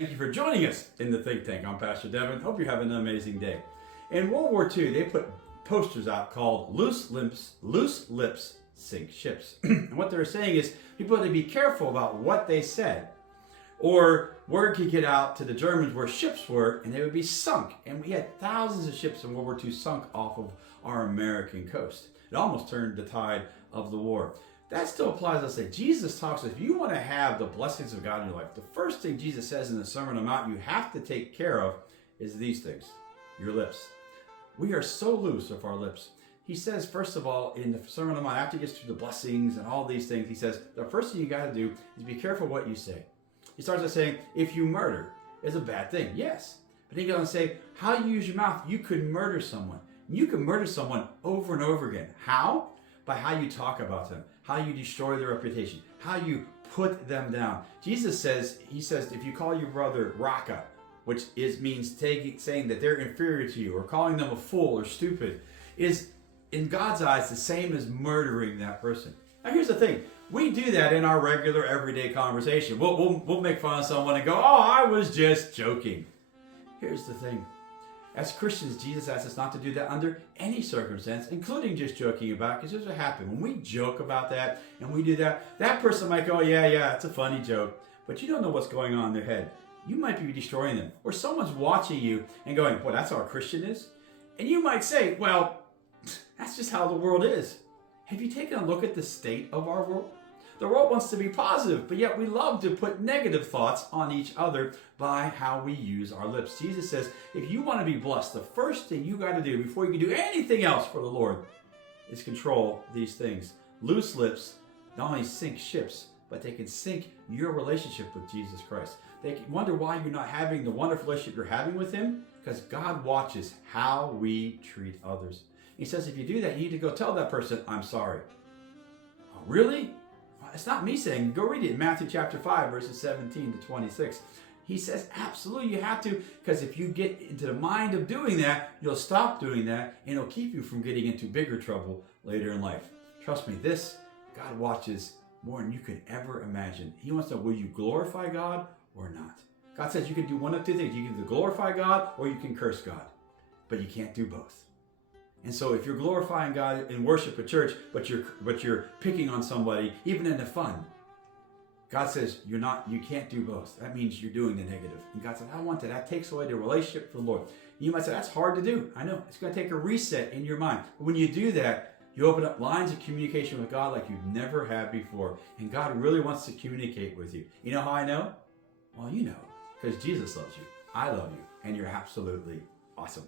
Thank you for joining us in the Think Tank. I'm Pastor Devin. Hope you're having an amazing day. In World War II, they put posters out called Loose Lips Sink Ships. And what they're saying is people had to be careful about what they said, or word could get out to the Germans where ships were and they would be sunk. And we had thousands of ships in World War II sunk off of our American coast. It almost turned the tide of the war. That still applies. I say Jesus talks, if you want to have the blessings of God in your life, the first thing Jesus says in the Sermon on the Mount you have to take care of is these things: your lips. We are so loose of our lips. He says, first of all, in the Sermon on the Mount, after he gets through the blessings and all these things, he says, the first thing you got to do is be careful what you say. He starts by saying, if you murder, is a bad thing. Yes. But he goes on to say, how you use your mouth, you could murder someone. You can murder someone over and over again. How? By how you talk about them, how you destroy their reputation, how you put them down. Jesus says, he says, if you call your brother Raka, which means saying that they're inferior to you, or calling them a fool or stupid, is in God's eyes the same as murdering that person. Now here's the thing. We do that in our regular everyday conversation. We'll make fun of someone and go, oh, I was just joking. Here's the thing. As Christians, Jesus asks us not to do that under any circumstance, including just joking about it, because here's what happens. When we joke about that and we do that, that person might go, yeah, it's a funny joke. But you don't know what's going on in their head. You might be destroying them. Or someone's watching you and going, well, that's how a Christian is? And you might say, well, that's just how the world is. Have you taken a look at the state of our world? The world wants to be positive, but yet we love to put negative thoughts on each other by how we use our lips. Jesus says, if you want to be blessed, the first thing you got to do before you can do anything else for the Lord is control these things. Loose lips not only sink ships, but they can sink your relationship with Jesus Christ. They can wonder why you're not having the wonderful relationship you're having with Him, because God watches how we treat others. He says, if you do that, you need to go tell that person, I'm sorry. Oh, really? It's not me saying. Go read it in Matthew chapter 5, verses 17 to 26. He says, absolutely, you have to, because if you get into the mind of doing that, you'll stop doing that, and it'll keep you from getting into bigger trouble later in life. Trust me, this, God watches more than you could ever imagine. He wants to know, will you glorify God or not? God says you can do one of two things. You can either glorify God or you can curse God, but you can't do both. And so if you're glorifying God in worship at church, but you're picking on somebody, even in the fun, God says you can't do both. That means you're doing the negative. And God said, I want that. That takes away the relationship with the Lord. You might say, that's hard to do. I know. It's going to take a reset in your mind. But when you do that, you open up lines of communication with God like you've never had before. And God really wants to communicate with you. You know how I know? Well, you know, because Jesus loves you. I love you. And you're absolutely awesome.